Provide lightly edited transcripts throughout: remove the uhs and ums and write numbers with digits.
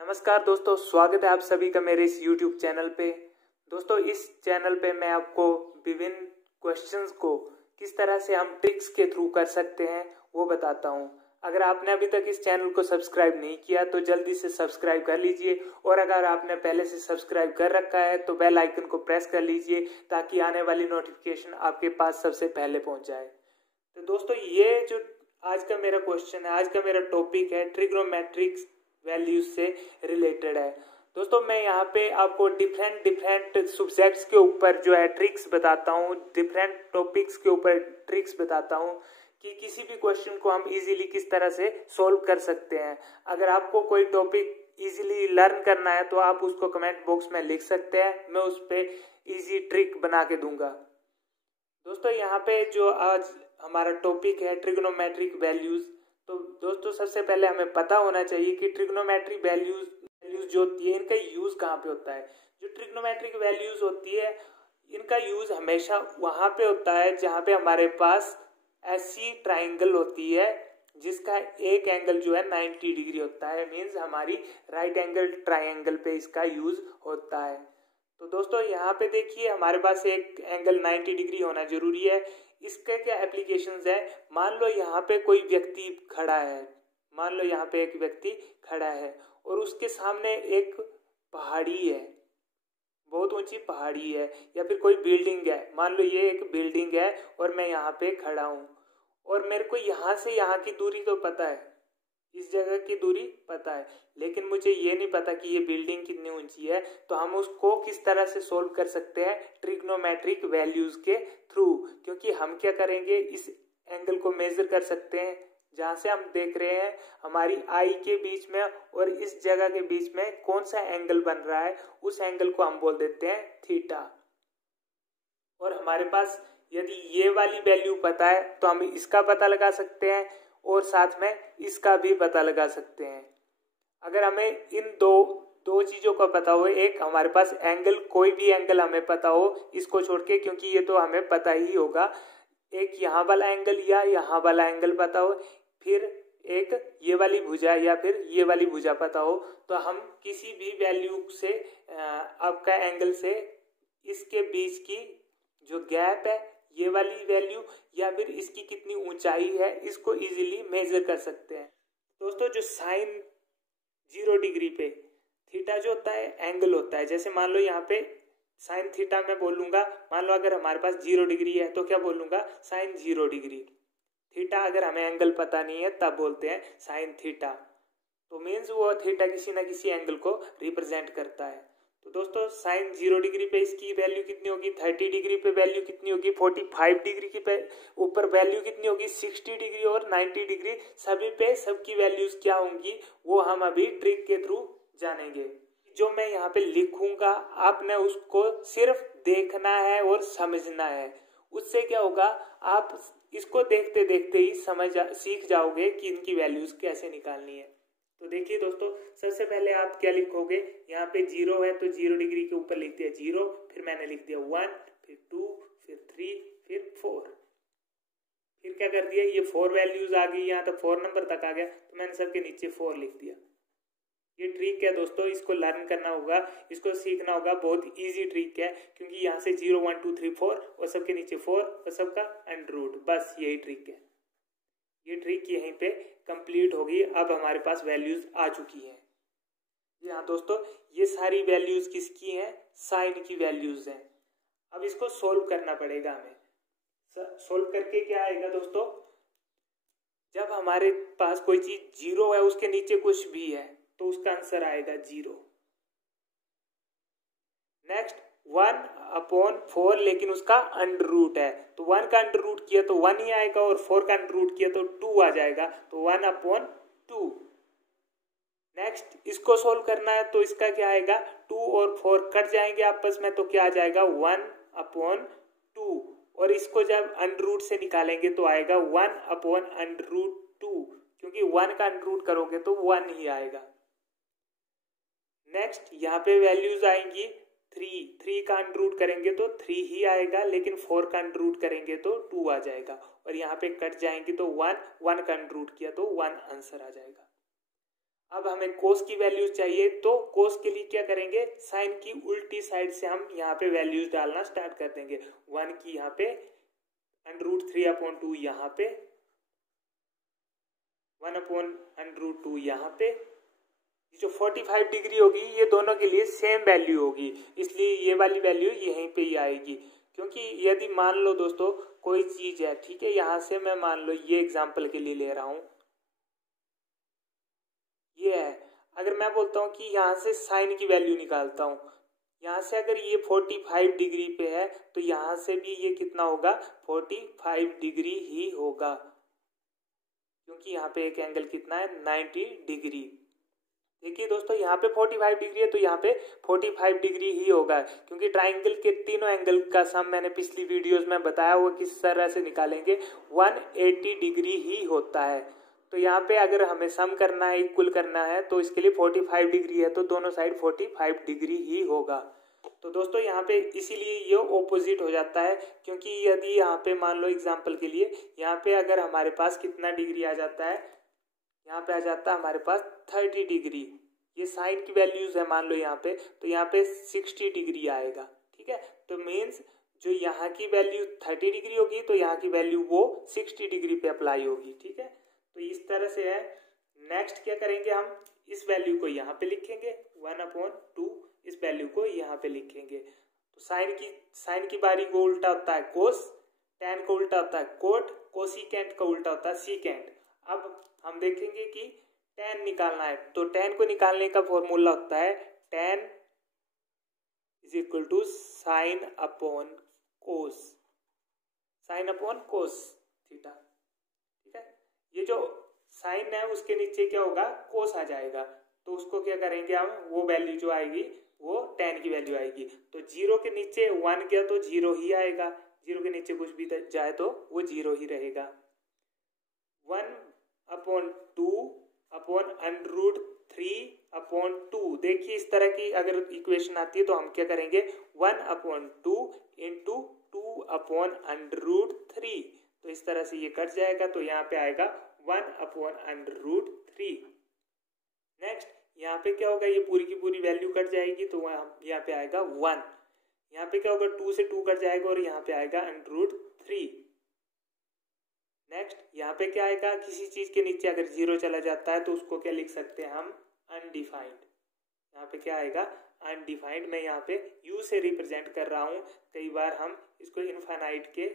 नमस्कार दोस्तों, स्वागत है आप सभी का मेरे इस YouTube चैनल पे। दोस्तों, इस चैनल पे मैं आपको विभिन्न क्वेश्चंस को किस तरह से हम ट्रिक्स के थ्रू कर सकते हैं वो बताता हूँ। अगर आपने अभी तक इस चैनल को सब्सक्राइब नहीं किया तो जल्दी से सब्सक्राइब कर लीजिए, और अगर आपने पहले से सब्सक्राइब कर रखा है तो बेल आइकन को प्रेस कर लीजिए ताकि आने वाली नोटिफिकेशन आपके पास सबसे पहले पहुँच जाए। तो दोस्तों, ये जो आज का मेरा क्वेश्चन है, आज का मेरा टॉपिक है ट्रिग्नोमेट्रिक्स वैल्यूज से रिलेटेड है। दोस्तों, मैं यहाँ पे आपको डिफरेंट सब्जेक्ट्स के ऊपर जो है ट्रिक्स बताता हूँ, डिफरेंट टॉपिक्स के ऊपर ट्रिक्स बताता हूँ कि किसी भी क्वेश्चन को हम इजीली किस तरह से सॉल्व कर सकते हैं। अगर आपको कोई टॉपिक इजीली लर्न करना है तो आप उसको कमेंट बॉक्स में लिख सकते हैं, मैं उस पर ईजी ट्रिक बना के दूंगा। दोस्तों, यहाँ पे जो आज हमारा टॉपिक है ट्रिग्नोमेट्रिक वैल्यूज, तो दोस्तों सबसे पहले हमें पता होना चाहिए कि ट्रिग्नोमेट्रिक वैल्यूज जो होती है इनका यूज कहाँ पे होता है। जो ट्रिग्नोमेट्रिक वैल्यूज होती है इनका यूज हमेशा वहां पे होता है जहां पे हमारे पास ऐसी ट्राइंगल होती है जिसका एक एंगल जो है 90 डिग्री होता है। मीन्स हमारी राइट एंगल ट्राइंगल पे इसका यूज होता है। तो दोस्तों, यहाँ पे देखिए हमारे पास एक एंगल 90 डिग्री होना जरूरी है। इसके क्या एप्लीकेशंस है, मान लो यहाँ पे कोई व्यक्ति खड़ा है, मान लो यहाँ पे एक व्यक्ति खड़ा है और उसके सामने एक पहाड़ी है, बहुत ऊंची पहाड़ी है, या फिर कोई बिल्डिंग है। मान लो ये एक बिल्डिंग है और मैं यहाँ पे खड़ा हूँ और मेरे को यहाँ से यहाँ की दूरी तो पता है, इस जगह की दूरी पता है, लेकिन मुझे ये नहीं पता कि ये बिल्डिंग कितनी ऊंची है। तो हम उसको किस तरह से सोल्व कर सकते हैं, ट्रिग्नोमेट्रिक वैल्यूज के थ्रू। क्योंकि हम क्या करेंगे, इस एंगल को मेजर कर सकते हैं जहां से हम देख रहे हैं हमारी आई के बीच में और इस जगह के बीच में कौन सा एंगल बन रहा है, उस एंगल को हम बोल देते हैं थीटा। और हमारे पास यदि ये वाली वैल्यू पता है तो हम इसका पता लगा सकते हैं और साथ में इसका भी पता लगा सकते हैं। अगर हमें इन दो चीजों का पता हो, एक हमारे पास एंगल, कोई भी एंगल हमें पता हो इसको छोड़ के, क्योंकि ये तो हमें पता ही होगा, एक यहाँ वाला एंगल या यहाँ वाला एंगल पता हो, फिर एक ये वाली भुजा या फिर ये वाली भुजा पता हो, तो हम किसी भी वैल्यू से आपका एंगल से इसके बीच की जो गैप है, ये वाली वैल्यू या फिर इसकी कितनी ऊंचाई है, इसको इजीली मेजर कर सकते हैं। दोस्तों, जो साइन 0 डिग्री पे थीटा जो होता है एंगल होता है, जैसे मान लो यहाँ पे साइन थीटा मैं बोलूंगा, मान लो अगर हमारे पास 0 डिग्री है तो क्या बोलूंगा, साइन 0 डिग्री। थीटा अगर हमें एंगल पता नहीं है तब बोलते हैं साइन थीटा। तो मीन्स वो थीटा किसी ना किसी एंगल को रिप्रेजेंट करता है। तो दोस्तों, साइन 0 डिग्री पे इसकी वैल्यू कितनी होगी, 30 डिग्री पे वैल्यू कितनी होगी, 45 डिग्री की पे ऊपर वैल्यू कितनी होगी, 60 डिग्री और 90 डिग्री, सभी पे सबकी वैल्यूज क्या होंगी वो हम अभी ट्रिक के थ्रू जानेंगे। जो मैं यहाँ पे लिखूंगा आपने उसको सिर्फ देखना है और समझना है। उससे क्या होगा, आप इसको देखते देखते ही सीख जाओगे कि इनकी वैल्यूज कैसे निकालनी है। तो देखिए दोस्तों, सबसे पहले आप क्या लिखोगे, यहाँ पे 0 है तो 0 डिग्री के ऊपर लिख दिया 0, फिर मैंने लिख दिया 1, फिर 2, फिर 3, फिर 4। फिर क्या कर दिया, ये 4 वैल्यूज आ गई, यहाँ तक 4 नंबर तक आ गया तो मैंने सबके नीचे 4 लिख दिया। ये ट्रिक है दोस्तों, इसको लर्न करना होगा, इसको सीखना होगा, बहुत इजी ट्रिक है। क्योंकि यहाँ से 0 1 2 3 4 और सबके नीचे 4 और सबका अंडर रूट, बस यही ट्रिक है। ये ट्रिक यहीं पे कंप्लीट होगी। अब हमारे पास वैल्यूज आ चुकी हैं। जी हाँ दोस्तों, ये सारी वैल्यूज किसकी हैं, साइन की वैल्यूज हैं। अब इसको सोल्व करना पड़ेगा हमें। सोल्व करके क्या आएगा दोस्तों, जब हमारे पास कोई चीज 0 है उसके नीचे कुछ भी है तो उसका आंसर आएगा 0। नेक्स्ट 1/4, लेकिन उसका अंडर रूट है तो 1 का अंडर रूट किया तो 1 ही आएगा और 4 का अंडर रूट किया तो 2 आ जाएगा, तो 1/2। नेक्स्ट इसको सोल्व करना है तो इसका क्या आएगा, 2 और 4 कट जाएंगे आपस में तो क्या आ जाएगा 1/2, और इसको जब अंडर रूट से निकालेंगे तो आएगा 1/√2, क्योंकि 1 का अंडर रूट करोगे तो 1 ही आएगा। नेक्स्ट यहाँ पे वैल्यूज आएंगी 3 का अंडर रूट करेंगे तो 3 ही आएगा, लेकिन 4 का अंडर रूट करेंगे तो 2 आ जाएगा, और यहाँ पे कट जाएंगे तो 1 का अंडर रूट किया तो 1 आंसर आ जाएगा। अब हमें कोस की वैल्यूज चाहिए, तो कोस के लिए क्या करेंगे, साइन की उल्टी साइड से हम यहाँ पे वैल्यूज डालना स्टार्ट कर देंगे। 1 की यहाँ पे √3/2 यहाँ पे, 1/√2 यहाँ पे, जो 45 डिग्री होगी ये दोनों के लिए सेम वैल्यू होगी, इसलिए ये वाली वैल्यू यहीं पे ही आएगी। क्योंकि यदि मान लो दोस्तों कोई चीज है, ठीक है, यहां से मैं मान लो ये एग्जांपल के लिए ले रहा हूं, ये है, अगर मैं बोलता हूं कि यहां से साइन की वैल्यू निकालता हूं, यहां से अगर ये 45 डिग्री पे है तो यहां से भी ये कितना होगा, 45 डिग्री ही होगा, क्योंकि यहाँ पे एक एंगल कितना है, 90 डिग्री। देखिए दोस्तों यहाँ पे 45 डिग्री है तो यहाँ पे 45 डिग्री ही होगा, क्योंकि ट्राइंगल के तीनों एंगल का सम मैंने पिछली वीडियोस में बताया हुआ किस तरह से निकालेंगे, 180 डिग्री ही होता है। तो यहाँ पे अगर हमें सम करना है, इक्वल करना है, तो इसके लिए 45 डिग्री है तो दोनों साइड 45 डिग्री ही होगा। तो दोस्तों यहाँ पे इसीलिए ये ऑपोजिट हो जाता है, क्योंकि यदि यहाँ पे मान लो एग्जाम्पल के लिए यहाँ पे अगर हमारे पास कितना डिग्री आ जाता है, यहाँ पे आ जाता है हमारे पास 30 डिग्री, ये साइन की वैल्यूज है मान लो यहाँ पे, तो यहाँ पे 60 डिग्री आएगा, ठीक है। तो मीन्स जो यहाँ की वैल्यू 30 डिग्री होगी तो यहाँ की वैल्यू वो 60 डिग्री पे अप्लाई होगी, ठीक है। तो इस तरह से है। नेक्स्ट क्या करेंगे, हम इस वैल्यू को यहाँ पे लिखेंगे 1/2, इस वैल्यू को यहाँ पे लिखेंगे। तो साइन की बारी को उल्टा होता है कोस, टैन को उल्टा होता है कोट, कोसिकेंट का उल्टा होता है सीकेंट। अब हम देखेंगे कि टैन निकालना है, तो टैन को निकालने का फॉर्मूला होता है टैन = साइन अपॉन कोस, साइन अपॉन कोस थीटा, ठीक है। ये जो साइन है उसके नीचे क्या होगा, कोस आ जाएगा, तो उसको क्या करेंगे हम, वो वैल्यू जो आएगी वो टैन की वैल्यू आएगी। तो 0 के नीचे 1 गया तो 0 ही आएगा, 0 के नीचे कुछ भी जाए तो वो 0 ही रहेगा। 1/√3/2, देखिए इस तरह की अगर इक्वेशन आती है तो हम क्या करेंगे, 1/2 × 2/√3, तो इस तरह से ये कट जाएगा, तो यहाँ पे आएगा 1/√3। नेक्स्ट यहाँ पे क्या होगा, ये पूरी की पूरी वैल्यू कट जाएगी, तो यहाँ पे आएगा 1, यहाँ पे क्या होगा, 2 से 2 कट जाएगा और यहाँ पे आएगा √3। नेक्स्ट यहाँ पे क्या आएगा, किसी चीज के नीचे अगर 0 चला जाता है तो उसको क्या लिख सकते हैं हम, अनडिफाइंड। यहाँ पे क्या आएगा, अनडिफाइंड। मैं यहाँ पे u से रिप्रेजेंट कर रहा हूँ, कई बार हम इसको इनफाइनाइट के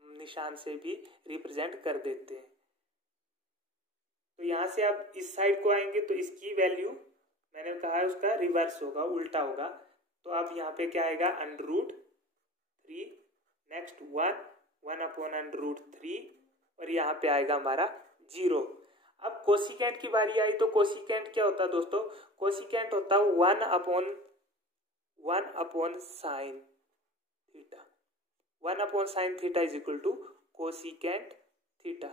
निशान से भी रिप्रेजेंट कर देते हैं। तो यहाँ से आप इस साइड को आएंगे तो इसकी वैल्यू मैंने कहा है उसका रिवर्स होगा, उल्टा होगा, तो अब यहाँ पे क्या आएगा, √3, नेक्स्ट 1/√3 और यहाँ पे आएगा हमारा 0। अब कोसिकेंट की बारी आई, तो कोसिकेंट क्या होता है दोस्तों, कोसिकेंट होता है 1/sin theta, 1/sin theta = cosecant theta.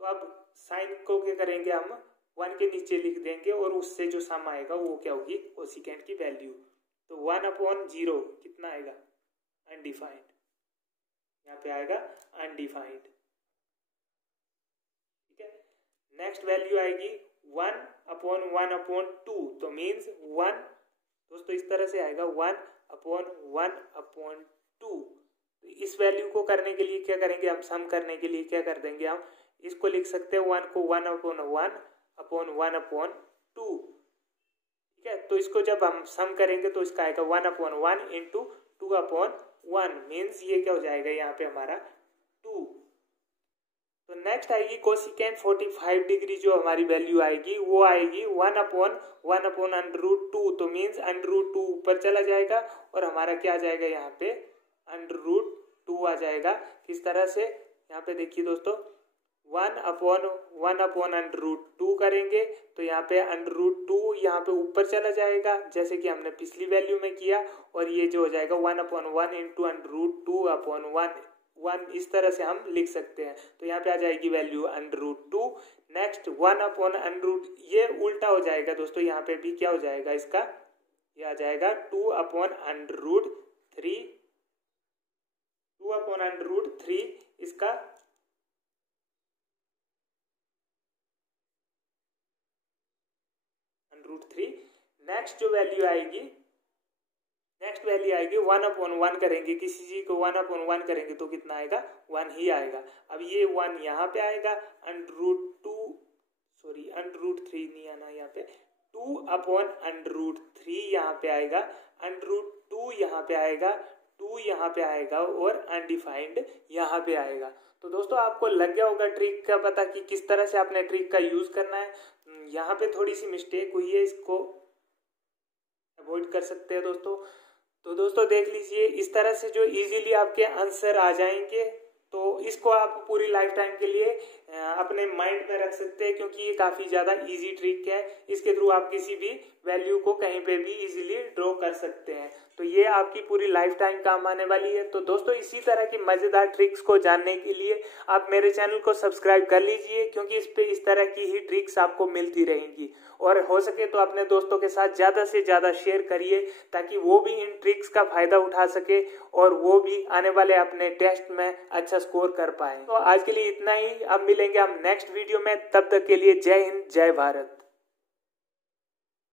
तो अब साइन को क्या करेंगे, हम 1 के नीचे लिख देंगे और उससे जो सम आएगा वो क्या होगी, कोसिकेंट की वैल्यू। तो 1/0 कितना आएगा, अनडिफाइंड, यहाँ पे आएगा अनडिफाइंड, ठीक है। नेक्स्ट वैल्यू आएगी 1/1/2, तो मीन्स 1, दोस्तों इस तरह से आएगा 1/1/2। तो इस वैल्यू को करने के लिए क्या करेंगे, हम सम करने के लिए क्या कर देंगे, हम इसको लिख सकते हैं 1 को 1/1/1/2, ठीक है। तो इसको जब हम सम करेंगे तो इसका आएगा 1/1 × 2/1, मीन्स ये क्या हो जाएगा यहाँ पे हमारा 2। तो नेक्स्ट आएगी कोसिकेंट 45 डिग्री, जो हमारी वैल्यू आएगी वो आएगी 1/1/√2, तो मीन्स √2 ऊपर चला जाएगा और हमारा क्या आ जाएगा, यहाँ पे √2 आ जाएगा। किस तरह से, यहाँ पे देखिए दोस्तों 1/1/√2 करेंगे तो यहाँ पे √2 यहाँ पे ऊपर चला जाएगा, जैसे कि हमने पिछली वैल्यू में किया, और ये जो हो जाएगा 1/1 × √2/1, इस तरह से हम लिख सकते हैं। तो यहाँ पे आ जाएगी वैल्यू √2। नेक्स्ट 1/√, ये उल्टा हो जाएगा दोस्तों, यहाँ पे भी क्या हो जाएगा इसका, ये आ जाएगा 2/√3 इसका √3। नेक्स्ट वैल्यू आएगी 1/1 करेंगे, किसी चीज को 1/1 करेंगे तो कितना आएगा, 1 ही आएगा। अब ये 1 यहाँ पे आएगा, √3 नहीं आना यहाँ पे, 2/√3 यहाँ पे आएगा, √2 यहाँ पे आएगा, 2 यहाँ पे आएगा और अनडिफाइंड यहाँ पे आएगा। तो दोस्तों आपको लग गया होगा ट्रिक का पता कि किस तरह से आपने ट्रिक का यूज करना है। यहाँ पे थोड़ी सी मिस्टेक हुई है, इसको अवॉइड कर सकते हैं दोस्तों। तो दोस्तों देख लीजिए, इस तरह से जो इजीली आपके आंसर आ जाएंगे, तो इसको आप पूरी लाइफ टाइम के लिए अपने माइंड में रख सकते हैं, क्योंकि ये काफी ज्यादा इजी ट्रिक है। इसके थ्रू आप किसी भी वैल्यू को कहीं पे भी इजीली ड्रॉ कर सकते हैं। तो ये आपकी पूरी लाइफ टाइम काम आने वाली है। तो दोस्तों इसी तरह की मजेदार ट्रिक्स को जानने के लिए आप मेरे चैनल को सब्सक्राइब कर लीजिए, क्योंकि इस पे इस तरह की ही ट्रिक्स आपको मिलती रहेंगी। और हो सके तो अपने दोस्तों के साथ ज्यादा से ज्यादा शेयर करिए, ताकि वो भी इन ट्रिक्स का फायदा उठा सके और वो भी आने वाले अपने टेस्ट में अच्छा स्कोर कर पाए। तो आज के लिए इतना ही, अब मिलेंगे हम नेक्स्ट वीडियो में। तब तक के लिए जय हिंद, जय भारत।